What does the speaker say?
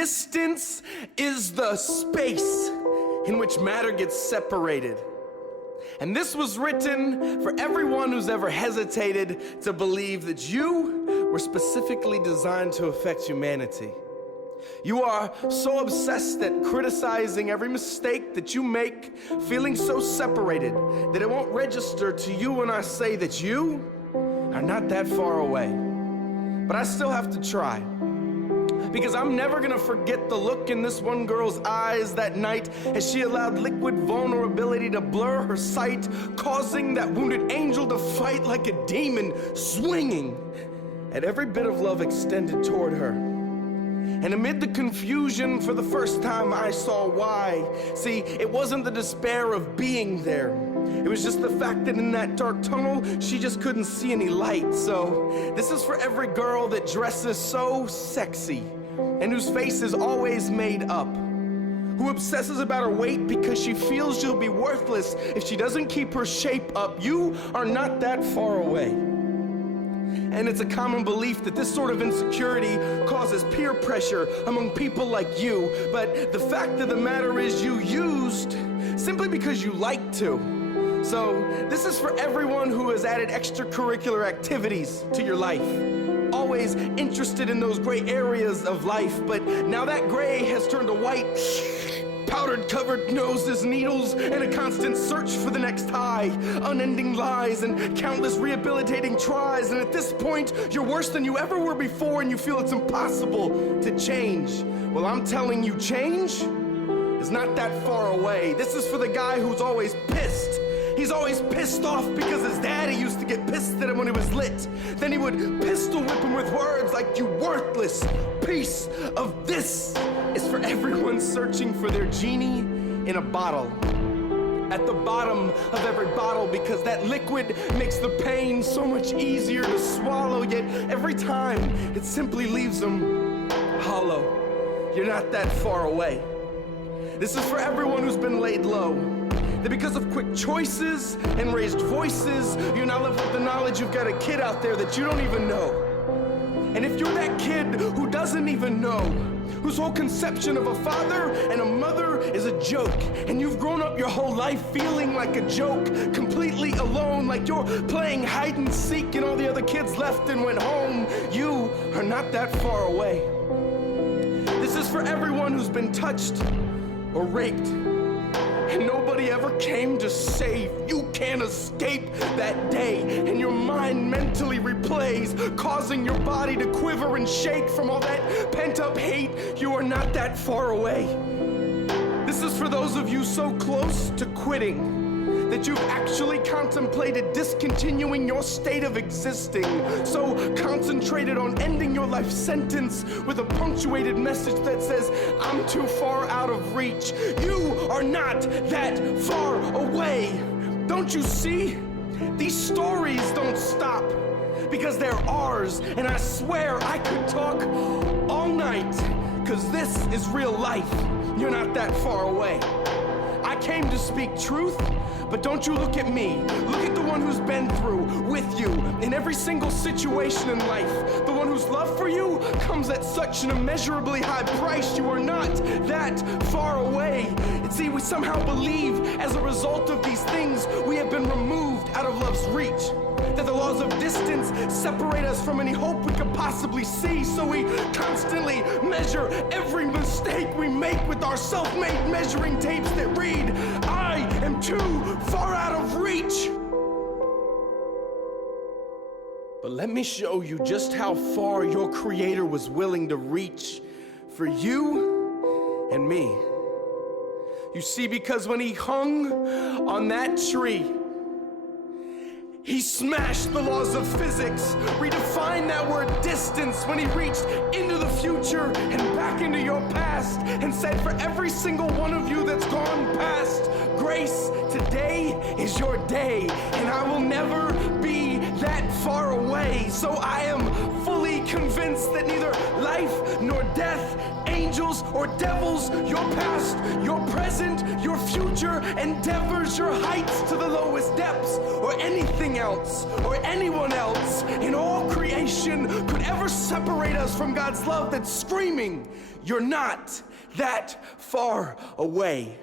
Distance is the space in which matter gets separated. And this was written for everyone who's ever hesitated to believe that you were specifically designed to affect humanity. You are so obsessed at criticizing every mistake that you make, feeling so separated that it won't register to you when I say that you are not that far away. But I still have to try, because I'm never gonna forget the look in this one girl's eyes that night as she allowed liquid vulnerability to blur her sight, causing that wounded angel to fight like a demon, swinging at every bit of love extended toward her. And amid the confusion, for the first time I saw why. See, it wasn't the despair of being there. It was just the fact that in that dark tunnel, she just couldn't see any light. So this is for every girl that dresses so sexy and whose face is always made up, who obsesses about her weight because she feels she'll be worthless if she doesn't keep her shape up. You are not that far away. And it's a common belief that this sort of insecurity causes peer pressure among people like you. But the fact of the matter is you used simply because you like to. So this is for everyone who has added extracurricular activities to your life. Always interested in those gray areas of life, but now that gray has turned to white. Powdered covered noses, needles, and a constant search for the next high. Unending lies and countless rehabilitating tries. And at this point, you're worse than you ever were before and you feel it's impossible to change. Well, I'm telling you, change is not that far away. This is for the guy who's always pissed. He's always pissed off because his daddy used to get pissed at him when he was lit. Then he would pistol whip him with words like, "You worthless piece of this." Is for everyone searching for their genie in a bottle. At the bottom of every bottle, because that liquid makes the pain so much easier to swallow, yet every time it simply leaves them hollow. You're not that far away. This is for everyone who's been laid low, that because of quick choices and raised voices, you're now left with the knowledge you've got a kid out there that you don't even know. And if you're that kid who doesn't even know, whose whole conception of a father and a mother is a joke, and you've grown up your whole life feeling like a joke, completely alone, like you're playing hide and seek and all the other kids left and went home, you are not that far away. This is for everyone who's been touched or raped, and nobody ever came to save. You can't escape that day, and your mind mentally replays, causing your body to quiver and shake from all that pent-up hate. You are not that far away. This is for those of you so close to quitting that you've actually contemplated discontinuing your state of existing, so concentrated on ending your life sentence with a punctuated message that says, "I'm too far out of reach." You are not that far away. Don't you see? These stories don't stop because they're ours, and I swear I could talk all night, because this is real life. You're not that far away. I came to speak truth, but don't you look at me. Look at the one who's been through with you in every single situation in life. The one whose love for you comes at such an immeasurably high price. You are not that far away. And see, we somehow believe as a result of these things, we have been removed out of love's reach. That the laws of distance separate us from any hope we could possibly see. So we constantly measure every mistake we make with our self-made measuring tapes that read, "I am too far out of reach." But let me show you just how far your Creator was willing to reach for you and me. You see, because when He hung on that tree, He smashed the laws of physics, redefined that word distance when He reached into the future and back into your past and said, for every single one of you that's gone past, grace, today is your day, and I will never be that far away. So I am fully convinced that neither life life nor death, angels or devils, your past, your present, your future endeavors, your heights to the lowest depths, or anything else, or anyone else in all creation could ever separate us from God's love that's screaming, you're not that far away.